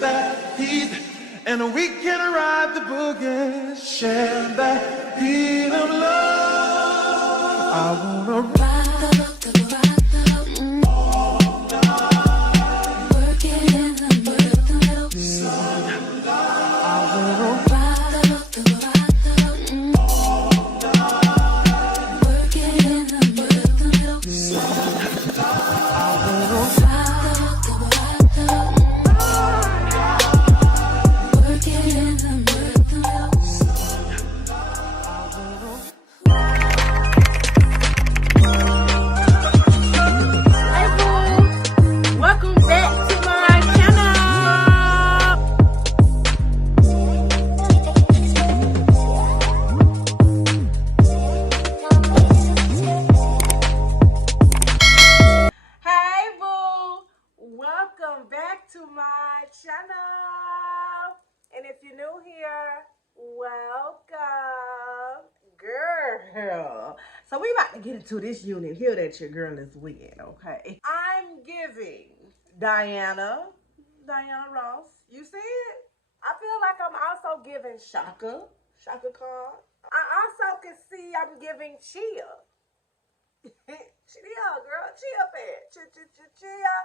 that heat, and we can ride the boogie, share that heat of love. I wanna ride all night, work it in the middle, I wanna ride all night, work it in the middle, I wanna get into this unit here that your girl is with, okay? I'm giving Diana Ross. You see it? I feel like I'm also giving Shaka Khan. I also can see I'm giving Chia. Chia, girl, Chia fan. Chia.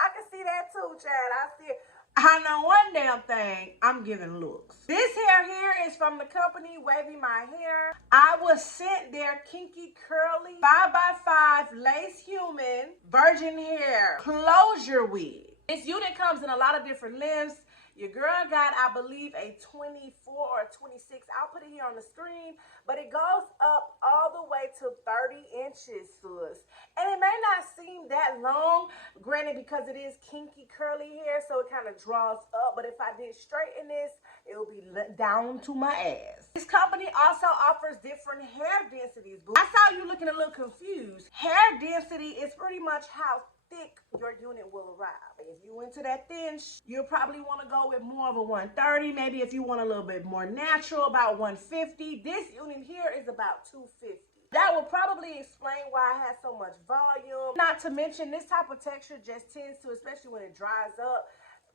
I can see that too, Chad. I see it. I know one damn thing, I'm giving looks. This hair here is from the company Wavymyhair. I was sent their Kinky curly 5x5 lace human virgin hair closure wig. This unit comes in a lot of different lengths. Your girl got, I believe, a 24 or 26. I'll put it here on the screen, but it goes up all the way to 30 inches, sis. And it may not seem that long, granted, because it is kinky curly hair, so it kind of draws up. But if I did straighten this, it will be down to my ass. This company also offers different hair densities. I saw you looking a little confused. Hair density is pretty much how thick your unit will arrive. If you went to that thin, you'll probably want to go with more of a 130. Maybe if you want a little bit more natural, about 150. This unit here is about 250. That will probably explain why it has so much volume. Not to mention, this type of texture just tends to, especially when it dries up,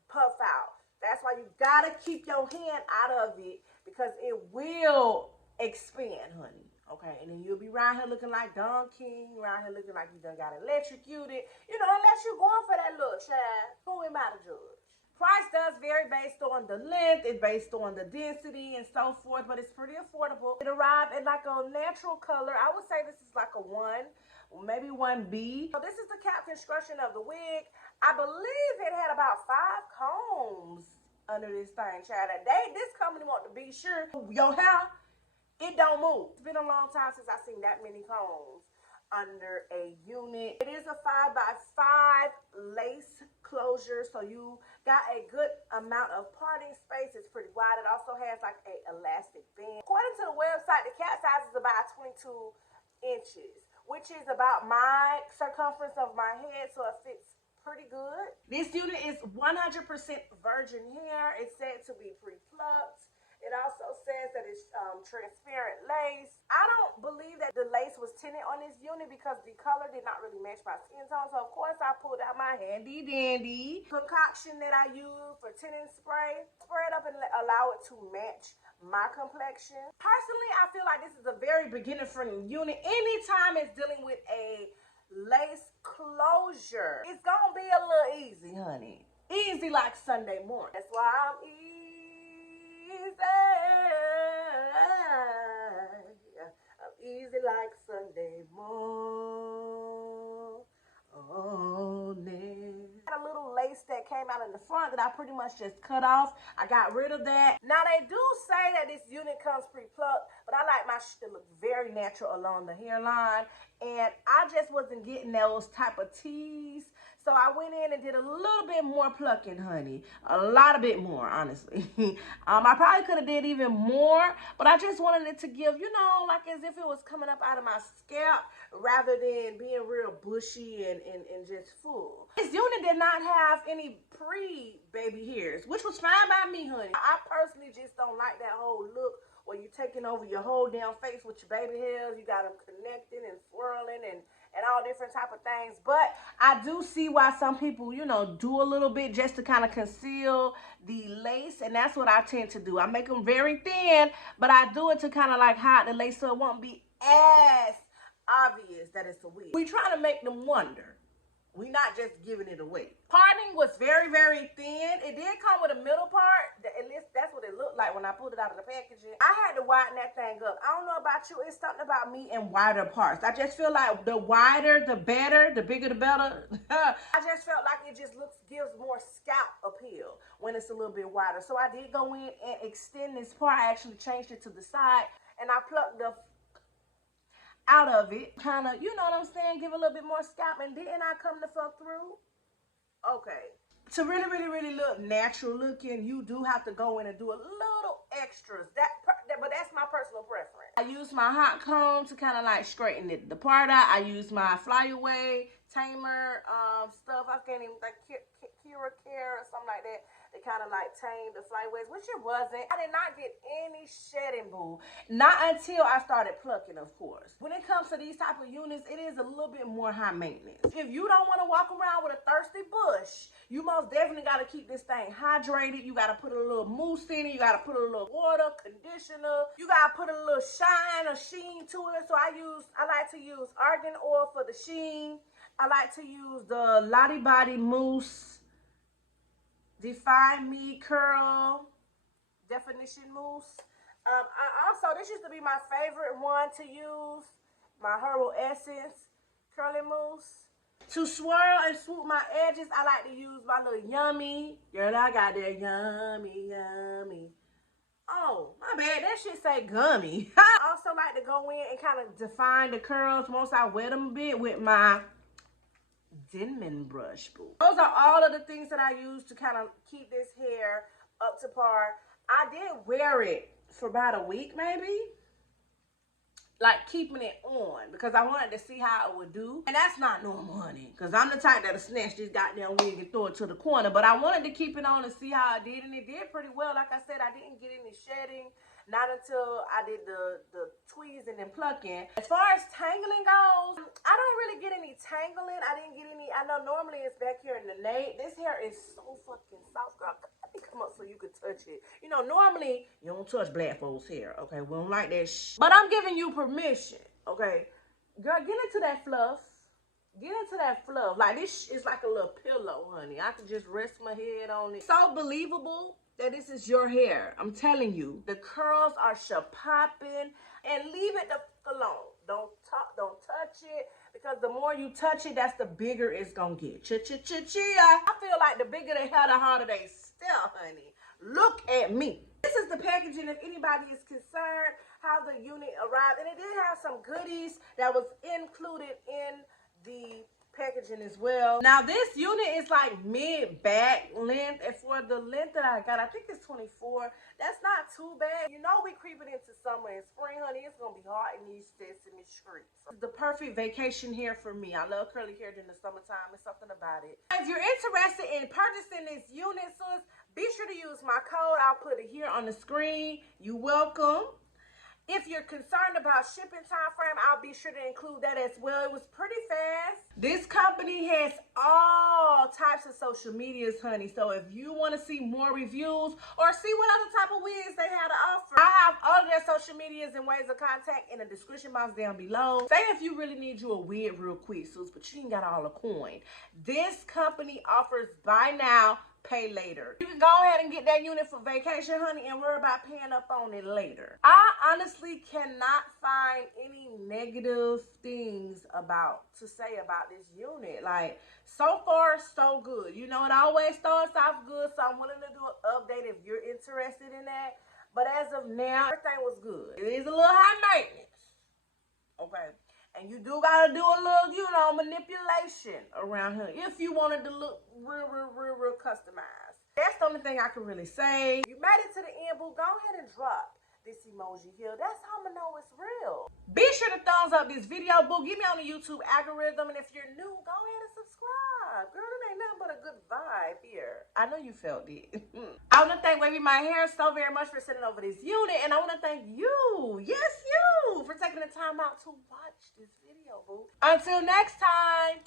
puff out. That's why you gotta keep your hand out of it, because it will expand, honey. Okay, and then you'll be around here looking like Don King, around here looking like you done got electrocuted. You know, unless you're going for that look, child. Who am I to judge? Price does vary based on the length, it's based on the density and so forth, but it's pretty affordable. It arrived in like a natural color. I would say this is like a 1, maybe 1B. So this is the cap construction of the wig. I believe it had about 5 combs under this thing, child. This company want to be sure your hair, it don't move. It's been a long time since I've seen that many combs under a unit. It is a 5x5 lace closure, so you got a good amount of parting space. It's pretty wide. It also has like a elastic band. According to the website, the cap size is about 22 inches, which is about my circumference of my head, so it fits pretty good. This unit is 100% virgin hair. It's said to be pre-plucked. It also says that it's transparent lace. I don't believe that the lace was tinted on this unit because the color did not really match my skin tone. So, of course, I pulled out my handy-dandy concoction that I use for tinting spray. Spray it up and allow it to match my complexion. Personally, I feel like this is a very beginner-friendly unit. Anytime it's dealing with a lace closure, it's going to be a little easy, honey. Easy like Sunday morning. That's why I'm easy. I'm easy like Sunday morning. Got a little lace that came out in the front that I pretty much just cut off. I got rid of that. Now they do say that this unit comes pre-plucked, but I like my shit to look very natural along the hairline, and I just wasn't getting those type of tees. So I went in and did a little bit more plucking, honey. A lot of bit more, honestly. I probably could have did even more, but I just wanted it to give, you know, like as if it was coming up out of my scalp rather than being real bushy and just full. This unit did not have any pre-baby hairs, which was fine by me, honey. I personally just don't like that whole look where you're taking over your whole damn face with your baby hairs. You got them connecting and swirling and and all different type of things. But I do see why some people, you know, do a little bit just to kind of conceal the lace, and that's what I tend to do. I make them very thin, but I do it to kind of like hide the lace so it won't be as obvious that it's a wig. We trying to make them wonder. We not just giving it away. Parting was very, very thin. It did come with a middle part. At least that's what it looked like when I pulled it out of the packaging. I had to widen that thing up. I don't know about you. It's something about me and wider parts. I just feel like the wider, the better. The bigger, the better. I just felt like it just gives more scalp appeal when it's a little bit wider. So I did go in and extend this part. I actually changed it to the side, and I plucked the out of it, kind of, you know what I'm saying, give a little bit more scalp, and didn't I come the fuck through? Okay. To really, really, really look natural looking, you do have to go in and do a little extras. But that's my personal preference. I use my hot comb to kind of like straighten the part out. I use my flyaway tamer stuff. I can't even like Kira or something like that. They kind of like tame the flyaways, which it wasn't. I did not get any shedding, boo. Not until I started plucking, of course. When it comes to these type of units, it is a little bit more high maintenance. If you don't want to walk around with a thirsty bush, you most definitely got to keep this thing hydrated. You got to put a little mousse in it. You got to put a little water, conditioner. You got to put a little shine or sheen to it. So I like to use argan oil for the sheen. I like to use the Lottie Body Mousse Define Me Curl Definition Mousse. This used to be my favorite one to use, my Herbal Essence Curling Mousse. To swirl and swoop my edges, I like to use my little Yummy. Girl, I got that yummy, yummy. Oh, my bad. That shit say gummy. I also like to go in and kind of define the curls once I wet them a bit with my Denman brush, boo. Those are all of the things that I use to kind of keep this hair up to par. I did wear it for about a week, maybe. Like keeping it on because I wanted to see how it would do. And that's not normal, honey, because I'm the type that'll snatch this goddamn wig and throw it to the corner. But I wanted to keep it on and see how it did, and it did pretty well. Like I said, I didn't get any shedding. Not until I did the tweezing and plucking. As far as tangling goes, I don't really get any tangling. I didn't get any. I know normally it's back here in the nape. This hair is so fucking soft, girl. Let me come up so you can touch it. You know, normally you don't touch black folks' hair, okay? We don't like that shit. But I'm giving you permission, okay? Girl, get into that fluff. Get into that fluff. Like, this is like a little pillow, honey. I can just rest my head on it. So believable that this is your hair. I'm telling you, the curls are popping, and leave it the fuck alone. Don't touch it, because the more you touch it, that's the bigger it's gonna get. Chia. I feel like the bigger the hair, the harder they still, honey. Look at me. This is the packaging if anybody is concerned how the unit arrived, and it did have some goodies that was included in the packaging as well. Now this unit is like mid back length, and for the length that I got, I think it's 24. That's not too bad. You know, we creeping into summer and spring, honey. It's gonna be hot in these Sesame streets. It's the perfect vacation hair for me. I love curly hair during the summertime. It's something about it. If you're interested in purchasing this unit, sis, be sure to use my code. I'll put it here on the screen. You're welcome. If you're concerned about shipping time frame, I'll be sure to include that as well. It was pretty fast. This company has all types of social medias, honey. So if you want to see more reviews or see what other type of wigs they have to offer, I have all of their social medias and ways of contact in the description box down below. Say if you really need you a wig real quick, sis, but you ain't got all the coin. This company offers buy now, pay later. You can go ahead and get that unit for vacation, honey, and worry about paying up on it later. I honestly cannot find any negative things to say about this unit. Like, so far, so good. You know, it always starts off good, so I'm willing to do an update if you're interested in that. But as of now, everything was good. It is a little high maintenance, okay? And you do gotta do a little, you know, manipulation around here if you wanted to look real customized. That's the only thing I can really say. You made it to the end, boo. Go ahead and drop this emoji here. That's how I'm gonna know it's real. Be sure to thumbs up this video, boo. Get me on the YouTube algorithm. And if you're new, go ahead and subscribe. Girl, it ain't nothing but a good vibe here. I know you felt it. I want to thank Wavymyhair so very much for sending over this unit. And I want to thank you, yes, you, for taking the time out to watch this video. video, boo. Until next time.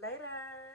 Later.